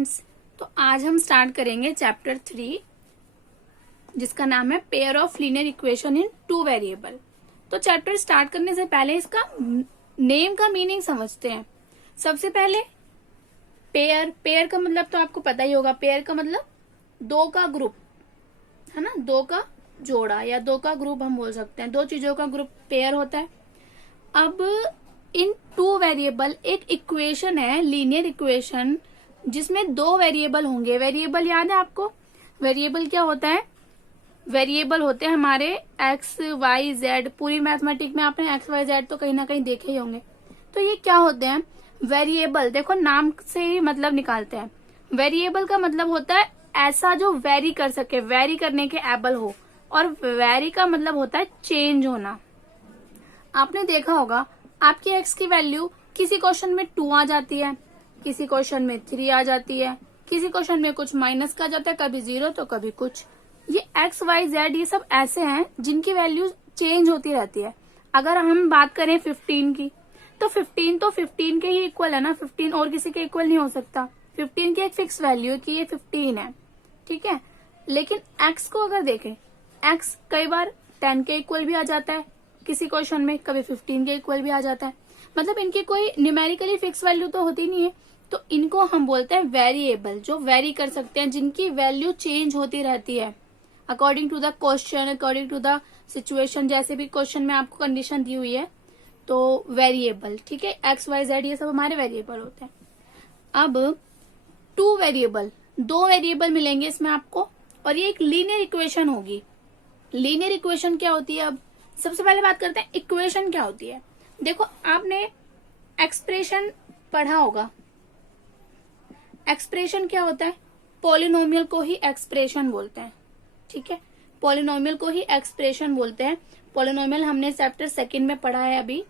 Students, तो आज हम स्टार्ट करेंगे चैप्टर 3 जिसका नाम है pair of linear equation in two variable. तो चैप्टर स्टार्ट करने से पहले इसका नेम का मीनिंग समझते हैं। सबसे पहले पेयर का मतलब तो आपको पता ही होगा। पेयर का मतलब दो का ग्रुप है ना, दो का जोड़ा या दो का ग्रुप हम बोल सकते हैं। दो चीजों का ग्रुप पेयर होता है। अब इन टू वेरिएबल एक इक्वेशन है, लीनियर इक्वेशन, जिसमें दो वेरिएबल होंगे। वेरिएबल याद है आपको? वेरिएबल क्या होता है? वेरिएबल होते हैं हमारे एक्स वाई जेड। पूरी मैथमेटिक में आपने एक्स वाई जेड तो कहीं ना कहीं देखे ही होंगे। तो ये क्या होते हैं? वेरिएबल। देखो नाम से ही मतलब निकालते हैं। वेरिएबल का मतलब होता है ऐसा जो वेरी कर सके, वेरी करने के एबल हो। और वेरी का मतलब होता है चेंज होना। आपने देखा होगा आपकी एक्स की वैल्यू किसी क्वेश्चन में 2 आ जाती है, किसी क्वेश्चन में 3 आ जाती है, किसी क्वेश्चन में कुछ माइनस का जाता है, कभी 0 तो कभी कुछ। ये एक्स वाई जेड ये सब ऐसे हैं जिनकी वैल्यू चेंज होती रहती है। अगर हम बात करें 15 की, तो 15 के ही इक्वल है ना। 15 और किसी के इक्वल नहीं हो सकता। 15 की एक फिक्स वैल्यू है कि ये 15 है, ठीक है। लेकिन एक्स को अगर देखें, एक्स कई बार 10 के इक्वल भी आ जाता है किसी क्वेश्चन में, कभी 15 के इक्वल भी आ जाता है। मतलब इनकी कोई न्यूमेरिकली फिक्स वैल्यू तो होती नहीं है। तो इनको हम बोलते हैं वेरिएबल, जो वेरी कर सकते हैं, जिनकी वैल्यू चेंज होती रहती है according to the question, according to the situation. जैसे भी क्वेश्चन में आपको कंडीशन दी हुई है तो वेरिएबल, ठीक है। एक्स वाई जेड ये सब हमारे वेरिएबल होते हैं। अब टू वेरिएबल, दो वेरिएबल मिलेंगे इसमें आपको, और ये एक लीनियर इक्वेशन होगी। लीनियर इक्वेशन क्या होती है? अब सबसे पहले बात करते हैं इक्वेशन क्या होती है। देखो आपने एक्सप्रेशन पढ़ा होगा। एक्सप्रेशन क्या होता है? पॉलिनोमियल को ही एक्सप्रेशन बोलते हैं, ठीक है। पॉलिनोमियल को ही एक्सप्रेशन बोलते हैं। पॉलिनोमियल हमने चैप्टर 2 में पढ़ा है अभी।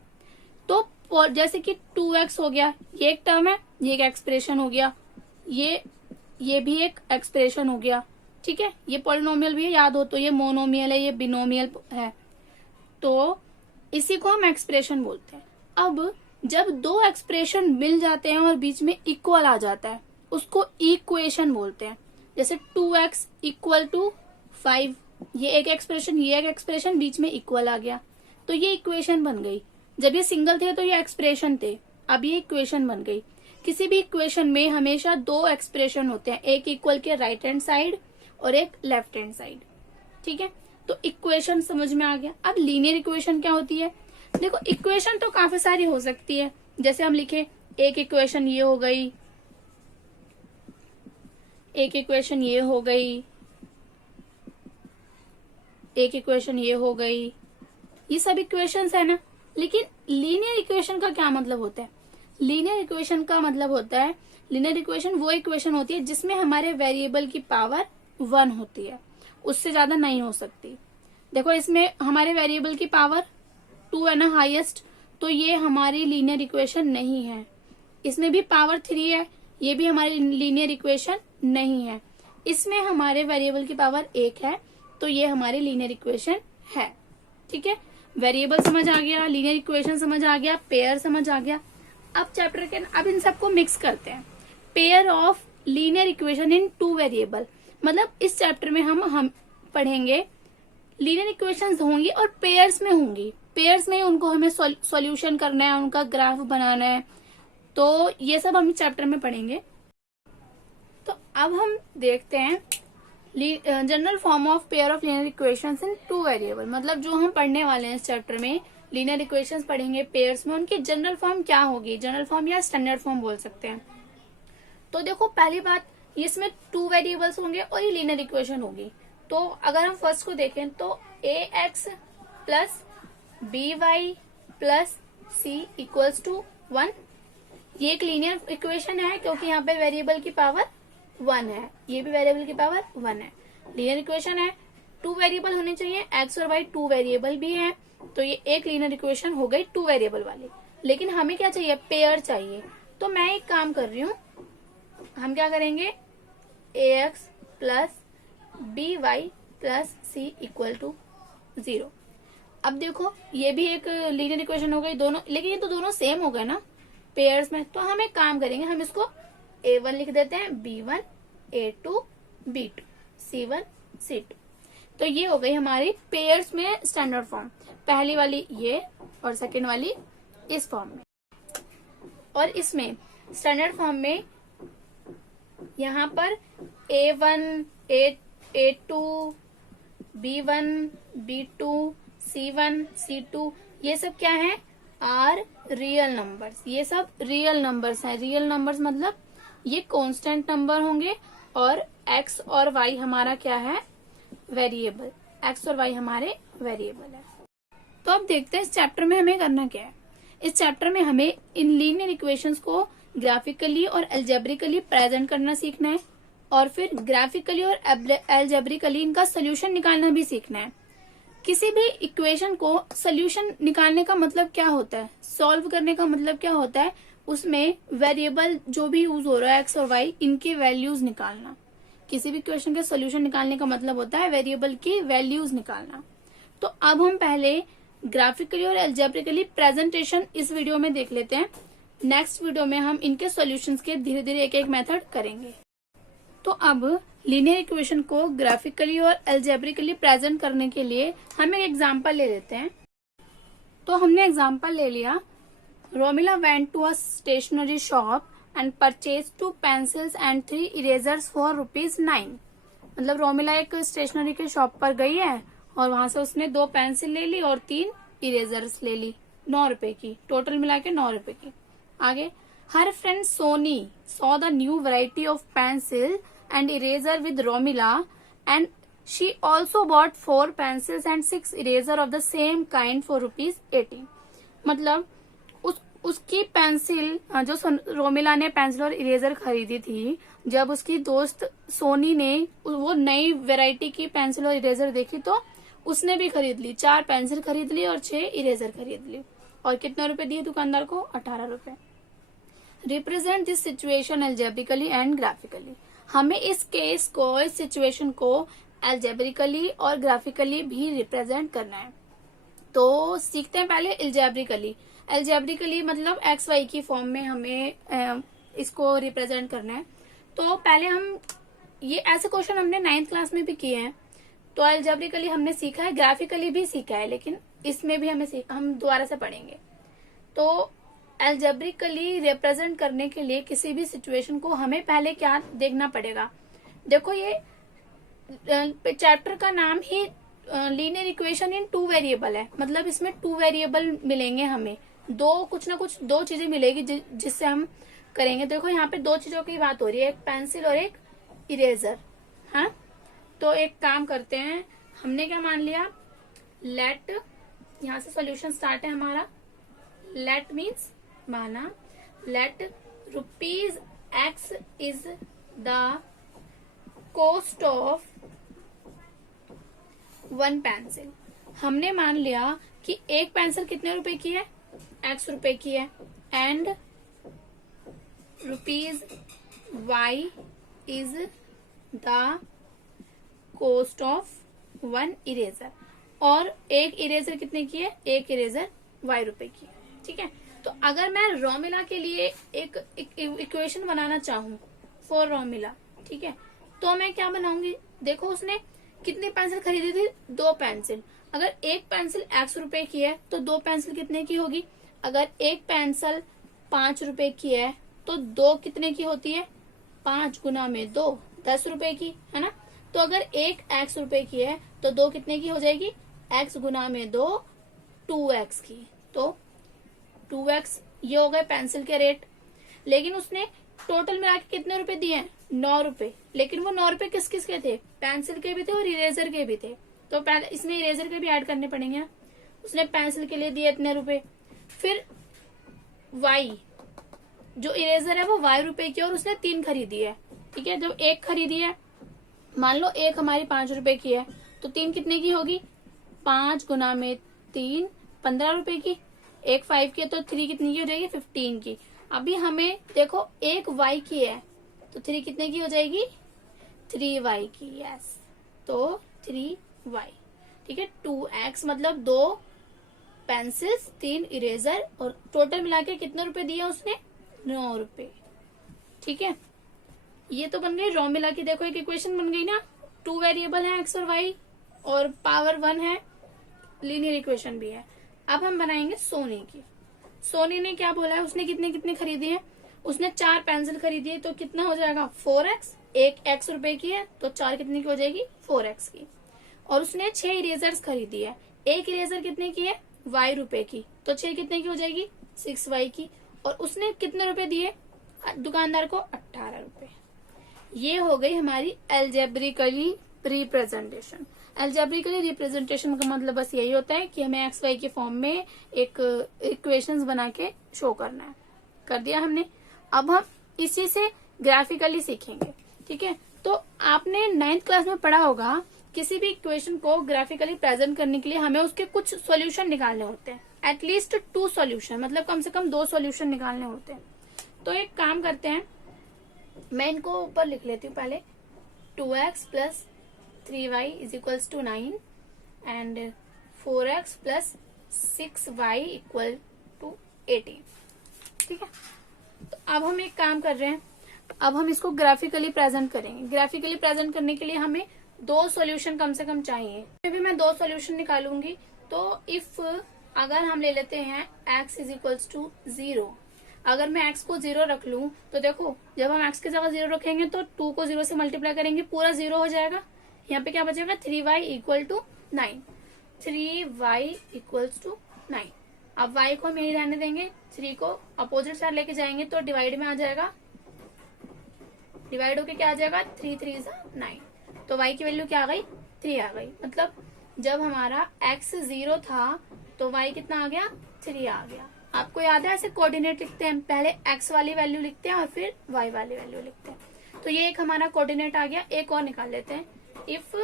तो जैसे कि 2x हो गया, ये एक टर्म है, ये एक एक्सप्रेशन हो गया, ये भी एक एक्सप्रेशन हो गया, ठीक है। ये पॉलिनोमियल भी है, याद हो तो। ये मोनोमियल है, ये बिनोमियल है। तो इसी को हम एक्सप्रेशन बोलते हैं। अब जब दो एक्सप्रेशन मिल जाते हैं और बीच में इक्वल आ जाता है, उसको इक्वेशन बोलते हैं। जैसे 2x इक्वल टू 5, ये एक एक्सप्रेशन, ये एक एक्सप्रेशन, बीच में इक्वल आ गया, तो ये इक्वेशन बन गई। जब ये सिंगल थे तो ये एक्सप्रेशन थे, अब ये इक्वेशन बन गई। किसी भी इक्वेशन में हमेशा दो एक्सप्रेशन होते हैं, एक इक्वल के राइट हैंड साइड और एक लेफ्ट हैंड साइड, ठीक है। तो इक्वेशन समझ में आ गया। अब लीनियर इक्वेशन क्या होती है? देखो इक्वेशन तो काफी सारी हो सकती है। जैसे हम लिखे एक इक्वेशन ये हो गई, एक इक्वेशन ये हो गई, एक इक्वेशन ये हो गई, ये सब इक्वेशंस है ना। लेकिन लीनियर इक्वेशन का क्या मतलब होता है? लीनियर इक्वेशन का मतलब होता है, लीनियर इक्वेशन वो इक्वेशन होती है जिसमें हमारे वेरिएबल की पावर 1 होती है, उससे ज्यादा नहीं हो सकती। देखो इसमें हमारे वेरिएबल की पावर 2 है ना, हाईएस्ट, तो ये हमारी लीनियर इक्वेशन नहीं है। इसमें भी पावर 3 है, ये भी हमारी लीनियर इक्वेशन नहीं है। इसमें हमारे वेरिएबल की पावर 1 है, तो ये हमारी लीनियर इक्वेशन है, ठीक है। वेरिएबल समझ आ गया, लीनियर इक्वेशन समझ आ गया, पेयर समझ आ गया। अब इन सबको मिक्स करते हैं। Pair of linear equation in two variable, मतलब इस चैप्टर में हम पढ़ेंगे लीनियर इक्वेशंस होंगी और पेयर्स में होंगी। पेयर्स में उनको हमें सॉल्यूशन करना है, उनका ग्राफ बनाना है। तो ये सब हम चैप्टर में पढ़ेंगे। तो अब हम देखते हैं general form of pair of linear equations in two variable. मतलब जो हम पढ़ने वाले हैं इस चैप्टर में, लीनियर इक्वेशंस पढ़ेंगे पेयर्स में, उनकी जनरल फॉर्म क्या होगी? जनरल फॉर्म या स्टैंडर्ड फॉर्म बोल सकते हैं। तो देखो पहली बात, इसमें टू वेरिएबल्स होंगे और ये लीनियर इक्वेशन होगी। तो अगर हम फर्स्ट को देखें तो ax plus by plus c equals to 1, ये एक लीनियर इक्वेशन है क्योंकि यहाँ पे वेरिएबल की पावर 1 है, ये भी वेरिएबल की पावर 1 है। लीनियर इक्वेशन है, टू वेरिएबल होने चाहिए, एक्स और वाई टू वेरिएबल भी है, तो ये एक लीनियर इक्वेशन हो गई टू वेरिएबल वाली। लेकिन हमें क्या चाहिए? पेयर चाहिए। तो मैं एक काम कर रही हूँ, हम क्या करेंगे, ax plus by plus c equal to 0। अब देखो ये भी एक लीनियर इक्वेशन हो गई दोनों, लेकिन ये तो दोनों सेम हो गए ना पेयर्स में। तो हम एक काम करेंगे, हम इसको A1 लिख देते हैं, B1 A2 B2 C1 C2। तो ये हो गई हमारी पेयर्स में स्टैंडर्ड फॉर्म, पहली वाली ये और सेकेंड वाली इस फॉर्म में। और इसमें स्टैंडर्ड फॉर्म में यहाँ पर A1 A2 B1 B2 C1 C2 ये सब क्या है, आर रियल नंबर्स। ये सब रियल नंबर्स हैं। रियल नंबर्स मतलब ये कांस्टेंट नंबर होंगे और x और y हमारा क्या है, वेरिएबल। x और y हमारे वेरिएबल है। तो अब देखते हैं इस चैप्टर में हमें करना क्या है। इस चैप्टर में हमें इन लीनियर इक्वेशंस को ग्राफिकली और एल्जेब्रिकली प्रेजेंट करना सीखना है और फिर ग्राफिकली और एल्जेब्रिकली इनका सोल्यूशन निकालना भी सीखना है। किसी भी इक्वेशन को सोल्यूशन निकालने का मतलब क्या होता है, सॉल्व करने का मतलब क्या होता है, उसमें वेरिएबल जो भी यूज हो रहा है x और y इनकी वैल्यूज निकालना। किसी भी इक्वेशन के सोल्यूशन निकालने का मतलब होता है वेरिएबल की वैल्यूज निकालना। तो अब हम पहले ग्राफिकली और एल्जेब्रिकली प्रेजेंटेशन इस वीडियो में देख लेते हैं। नेक्स्ट वीडियो में हम इनके सॉल्यूशंस के धीरे धीरे एक एक मेथड करेंगे। तो अब लीनियर इक्वेशन को ग्राफिकली और एल्जेब्रिकली प्रेजेंट करने के लिए हम एक एग्जांपल ले लेते हैं। तो हमने एग्जांपल ले लिया, Romila went to a stationery shop and purchase 2 pencils and 3 erasers for ₹9। मतलब रोमिला एक स्टेशनरी के शॉप पर गई है और वहां से उसने 2 पेंसिल ले ली और 3 इरेजर्स ले ली, 9 रुपए की, टोटल मिला के 9 रुपए की। आगे, her friend Soni saw the new variety of pencil and eraser with Romila and she also bought 4 pencils and 6 eraser of the same kind for ₹18। मतलब उसकी पेंसिल, जो रोमिला ने पेंसिल और इरेजर खरीदी थी, जब उसकी दोस्त सोनी ने वो नई वैरायटी की पेंसिल और इरेजर देखी तो उसने भी खरीद ली, 4 पेंसिल खरीद ली और 6 इरेजर खरीद ली। और कितने रुपए दिए दुकानदार को, 18 रुपए। Represent this situation algebraically and graphically. हमें इस केस को, इस सिचुएशन को एल्जेब्रिकली और ग्राफिकली भी रिप्रेजेंट करना है। तो सीखते हैं पहले एल्जेब्रिकली। एल्जेब्रिकली मतलब एक्स वाई की फॉर्म में हमें इसको रिप्रेजेंट करना है। तो पहले हम ये ऐसे क्वेश्चन हमने 9th क्लास में भी किए हैं। तो एल्जेब्रिकली हमने सीखा है, ग्राफिकली भी सीखा है, लेकिन इसमें भी हम दोबारा से पढ़ेंगे। तो एल्जेब्रिकली रिप्रेजेंट करने के लिए किसी भी सिचुएशन को हमें पहले क्या देखना पड़ेगा। देखो ये चैप्टर का नाम ही लीनियर इक्वेशन इन 2 वेरिएबल है। मतलब इसमें 2 वेरिएबल मिलेंगे हमें, कुछ ना कुछ 2 चीजें मिलेगी जिससे हम करेंगे। देखो यहाँ पे 2 चीजों की बात हो रही है, एक पेंसिल और एक इरेजर। हाँ, तो एक काम करते हैं, हमने क्या मान लिया, लेट, यहाँ से सॉल्यूशन स्टार्ट है हमारा। लेट मीन्स माना, let ₹X is the cost of 1 pencil. हमने मान लिया कि एक पेंसिल कितने रुपए की है, X रुपए की है, and ₹Y is the cost of 1 eraser. और एक इरेजर कितने की है, एक इरेजर Y रुपए की है। ठीक है, तो अगर मैं रोमिला के लिए एक इक्वेशन बनाना चाहूँ फॉर रोमिला, ठीक है, तो मैं क्या बनाऊंगी। देखो उसने कितनी पेंसिल खरीदी थी, 2 पेंसिल। अगर एक पेंसिल X रुपए की है तो 2 पेंसिल कितने की होगी। अगर एक पेंसिल 5 रुपए की है तो 2 कितने की होती है, 5 गुना में 2, 10 रुपए की, है ना। तो अगर एक X रुपए की है तो 2 कितने की हो जाएगी, X गुना में 2, 2X की। तो 2X ये हो गए पेंसिल के रेट। लेकिन उसने टोटल मिला के कितने रुपए दिए हैं, 9 रुपए। लेकिन वो 9 रुपए किस किस के थे, पेंसिल के भी थे और इरेजर के भी थे। तो पहले इसमें इरेजर के भी ऐड करने पड़ेंगे ना। उसने पेंसिल के लिए दिए इतने रुपए, फिर Y जो इरेजर है वो Y रुपए की, और उसने 3 खरीदी है। ठीक है, जब एक खरीदी है, मान लो एक हमारी 5 रुपए की है, तो 3 कितने की होगी, 5 गुना में 3, 15 रुपए की। एक 5 की है तो 3 कितनी की हो जाएगी, 15 की। अभी हमें देखो एक Y की है तो 3 कितने की हो जाएगी, 3Y की। यस, तो 3Y। ठीक है, 2X मतलब 2 पेंसिल्स, 3 इरेजर, और टोटल मिला के कितने रुपए दिए उसने, 9 रुपए। ठीक है, ये तो बन गई रोमिला की, देखो एक इक्वेशन बन गई ना, 2 वेरिएबल है एक्स और वाई और पावर 1 है, लीनियर इक्वेशन भी है। अब हम बनाएंगे सोनी की। सोनी ने क्या बोला है, उसने कितने कितने खरीदी है, उसने 4 पेंसिल खरीदी है, तो कितना हो जाएगा 4x, एक x रुपए की है तो 4 कितने की हो जाएगी 4x की। और उसने 6 इरेजर्स खरीदी है, एक इरेजर कितने की है y रुपए की, तो 6 कितने की हो जाएगी 6y की। और उसने कितने रुपए दिए दुकानदार को 18 रुपए। ये हो गई हमारी एल्जेब्रिकली रिप्रेजेंटेशन। एल्जेब्रिकली रिप्रेजेंटेशन का मतलब बस यही होता है कि हमें एक्स वाई के फॉर्म में एक इक्वेशंस बना के शो करना है। कर दिया हमने। अब हम इसी से ग्राफिकली सीखेंगे, ठीक है। तो आपने 9th क्लास में पढ़ा होगा, किसी भी इक्वेशन को ग्राफिकली प्रेजेंट करने के लिए हमें उसके कुछ सॉल्यूशन निकालने होते हैं, एटलीस्ट 2 सॉल्यूशन, मतलब कम से कम 2 सॉल्यूशन निकालने होते हैं। तो एक काम करते हैं, मैं इनको ऊपर लिख लेती हूँ पहले, 2x plus 3y is equals to 9 and 4x plus 6y equal to 18, ठीक है। तो अब हम एक काम कर रहे हैं, अब हम इसको ग्राफिकली प्रेजेंट करेंगे। ग्राफिकली प्रेजेंट करने के लिए हमें 2 सॉल्यूशन कम से कम चाहिए। फिर भी मैं 2 सॉल्यूशन निकालूंगी। तो इफ अगर हम ले लेते हैं x इज इक्वल्स टू 0, अगर मैं x को 0 रख लूं तो देखो जब हम x की जगह 0 रखेंगे तो 2 को 0 से मल्टीप्लाई करेंगे, पूरा 0 हो जाएगा। यहाँ पे क्या बचेगा 3y equal to 9, 3y equals to 9। अब y को हम यही रहने देंगे, 3 को अपोजिट साइड लेके जाएंगे तो डिवाइड में आ जाएगा, डिवाइड होके क्या आ जाएगा 3 3 9। तो y की वैल्यू क्या आ गई 3 आ गई। मतलब जब हमारा x 0 था तो y कितना आ गया 3 आ गया। आपको याद है ऐसे कोऑर्डिनेट लिखते हैं, पहले x वाली वैल्यू लिखते हैं और फिर y वाली वैल्यू लिखते हैं। तो ये एक हमारा कोऑर्डिनेट आ गया। एक और निकाल लेते हैं। इफ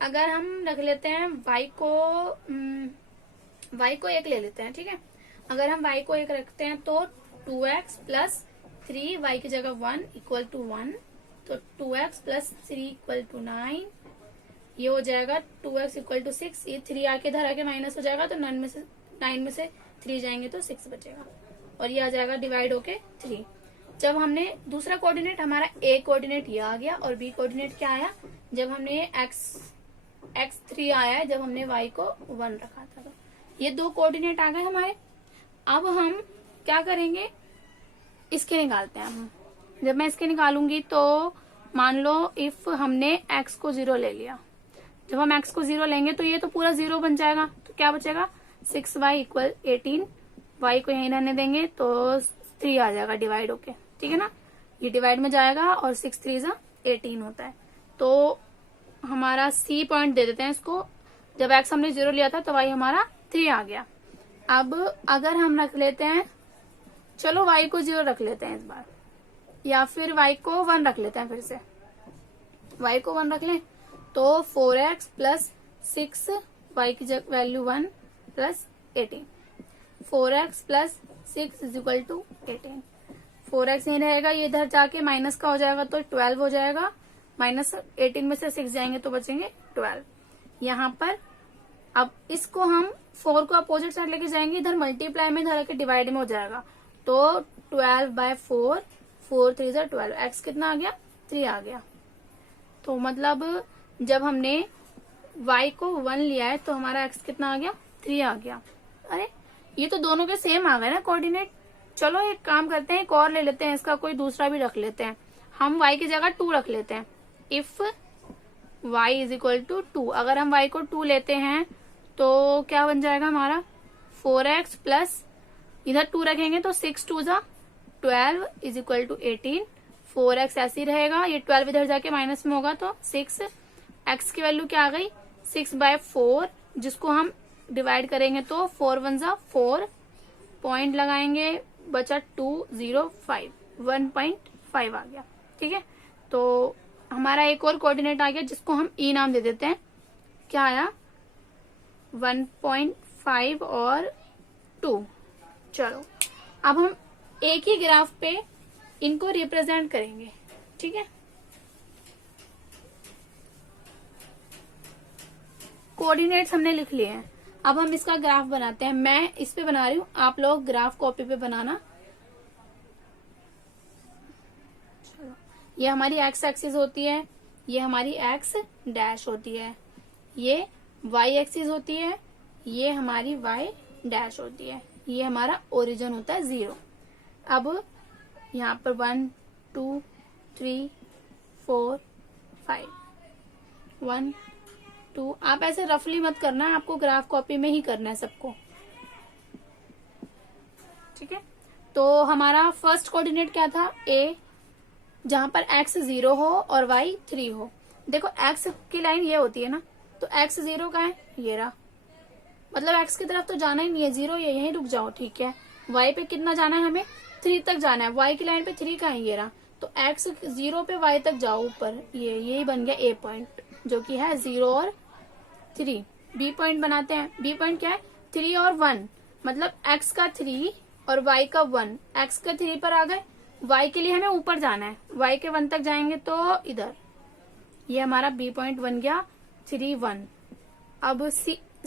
अगर हम रख लेते हैं y को 1 ले लेते हैं, ठीक है। अगर हम y को 1 रखते हैं तो 2x प्लस 3 y की जगह 1 इक्वल टू 1, तो 2x प्लस 3 इक्वल टू 9, ये हो जाएगा 2x इक्वल टू 6। ये 3 आके इधर आके माइनस हो जाएगा तो 9 में से 3 जाएंगे तो 6 बचेगा और ये आ जाएगा डिवाइड होके 3। जब हमने दूसरा कोऑर्डिनेट, हमारा a कोऑर्डिनेट ये आ गया और b कोऑर्डिनेट क्या आया, जब हमने x 3 आया है जब हमने y को 1 रखा था। तो ये 2 कोऑर्डिनेट आ गए हमारे। अब हम क्या करेंगे, इसके निकालते हैं हम। जब मैं इसके निकालूंगी तो मान लो इफ हमने x को 0 ले लिया, जब हम x को 0 लेंगे तो ये तो पूरा 0 बन जाएगा। तो क्या बचेगा 6y इक्वल 18, y को यहीं रहने देंगे तो 3 आ जाएगा डिवाइड होके, ठीक है ना। ये डिवाइड में जाएगा और 6 3 18 होता है। तो हमारा C पॉइंट दे देते हैं इसको। जब x हमने 0 लिया था तो y हमारा 3 आ गया। अब अगर हम रख लेते हैं, चलो y को 0 रख लेते हैं इस बार, या फिर y को 1 रख लेते हैं। फिर से y को 1 रख लें तो 4x प्लस 6 y की value 1 plus 18, 4x plus 6 is equal to 18। 4x नहीं रहेगा, ये इधर जाके माइनस का हो जाएगा तो 12 हो जाएगा। माइनस 18 में से 6 जाएंगे तो बचेंगे 12। यहाँ पर अब इसको हम 4 को अपोजिट साइड लेके जाएंगे, इधर मल्टीप्लाई में, इधर आके डिवाइड में हो जाएगा। तो 12/4, 4 3 12, x कितना आ गया 3 आ गया। तो मतलब जब हमने y को 1 लिया है तो हमारा x कितना आ गया 3 आ गया। अरे ये तो दोनों के सेम आ गए ना कोऑर्डिनेट। चलो एक काम करते हैं, एक और ले लेते हैं, इसका कोई दूसरा भी रख लेते हैं। हम y की जगह 2 रख लेते हैं। If y is equal to 2, अगर हम y को 2 लेते हैं तो क्या बन जाएगा हमारा 4x प्लस, इधर 2 रखेंगे तो 6 2 12 इज इक्वल टू 18। 4x ऐसे ही रहेगा, ये 12 इधर जाके माइनस में होगा तो 6। x की वैल्यू क्या आ गई 6/4, जिसको हम डिवाइड करेंगे तो 4 1 4, पॉइंट लगाएंगे, बचा 205, 1.5 आ गया, ठीक है। तो हमारा एक और कोऑर्डिनेट आ गया जिसको हम e नाम दे देते हैं। क्या आया 1.5 और 2। चलो अब हम एक ही ग्राफ पे इनको रिप्रेजेंट करेंगे, ठीक है। कोऑर्डिनेट्स हमने लिख लिए हैं, अब हम इसका ग्राफ बनाते हैं। मैं इस पे बना रही हूँ, आप लोग ग्राफ कॉपी पे बनाना। चलो ये हमारी एक्स एक्सिस होती है, ये हमारी एक्स डैश होती है, ये वाई एक्सिस होती है, ये हमारी वाई डैश होती है, ये हमारा ओरिजिन होता है 0। अब यहाँ पर 1 2 3 4 5 1 2, आप ऐसे रफली मत करना है, आपको ग्राफ कॉपी में ही करना है सबको, ठीक है। तो हमारा फर्स्ट कोऑर्डिनेट क्या था, ए, जहां पर x 0 हो और y 3 हो। देखो x की लाइन ये होती है ना, तो x 0 का है, ये रहा, मतलब x की तरफ तो जाना ही नहीं है, 0 ये यहीं रुक जाओ, ठीक है। y पे कितना जाना है, हमें 3 तक जाना है, y की लाइन पे 3 का है, ये रहा, तो x 0 पे y तक जाओ ऊपर, ये यही बन गया a पॉइंट, जो कि है 0 और 3। b पॉइंट बनाते हैं, b पॉइंट क्या है, 3 और 1, मतलब x का 3 और y का 1, x का 3 पर आ गए, y के लिए हमें ऊपर जाना है, y के 1 तक जाएंगे तो इधर, ये हमारा b पॉइंट बन गया 3 1। अब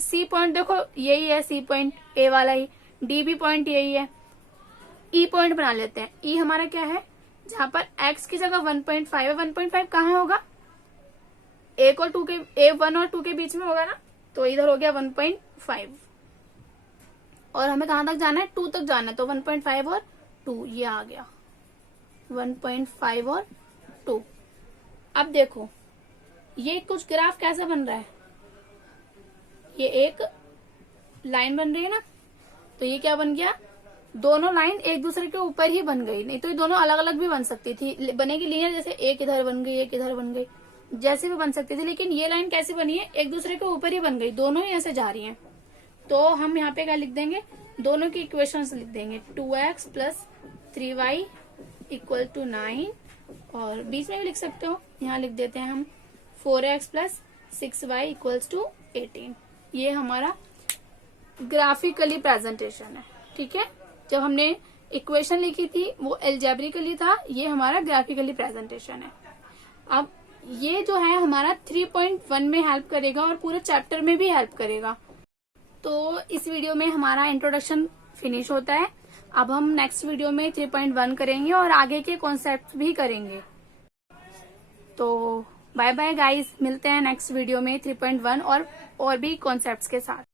c पॉइंट देखो यही है, c पॉइंट a वाला ही, d भी पॉइंट यही है, e पॉइंट बना लेते हैं। e हमारा क्या है, जहां पर x की जगह 1.5 है, 1.5 कहाँ होगा, 1 और 2 के, 1 और 2 के बीच में होगा ना, तो इधर हो गया 1.5, और हमें कहां तक जाना है, 2 तक जाना है, तो 1.5 और 2 ये आ गया, 1.5 और 2। अब देखो ये कुछ ग्राफ कैसा बन रहा है, ये एक लाइन बन रही है ना, तो ये क्या बन गया, दोनों लाइन एक दूसरे के ऊपर ही बन गई, नहीं तो ये दोनों अलग अलग भी बन सकती थी, बनेगी लीनियर, जैसे एक इधर बन गई एक इधर बन गई, जैसे भी बन सकती थी, लेकिन ये लाइन कैसे बनी है, एक दूसरे के ऊपर ही बन गई, दोनों ही ऐसे जा रही हैं। तो हम यहाँ पे क्या लिख देंगे, दोनों की इक्वेशंस लिख देंगे, 2x plus 3y equal to 9, और बीच में भी लिख सकते हो, यहाँ लिख देते हैं हम 4x plus 6y equals to 18। ये हमारा ग्राफिकली प्रेजेंटेशन है, ठीक है। जब हमने इक्वेशन लिखी थी वो एल्जेब्रिकली था, ये हमारा ग्राफिकली प्रेजेंटेशन है। अब ये जो है हमारा 3.1 में हेल्प करेगा और पूरे चैप्टर में भी हेल्प करेगा। तो इस वीडियो में हमारा इंट्रोडक्शन फिनिश होता है। अब हम नेक्स्ट वीडियो में 3.1 करेंगे और आगे के कॉन्सेप्ट भी करेंगे। तो बाय बाय गाइस, मिलते हैं नेक्स्ट वीडियो में 3.1 और भी कॉन्सेप्ट्स के साथ।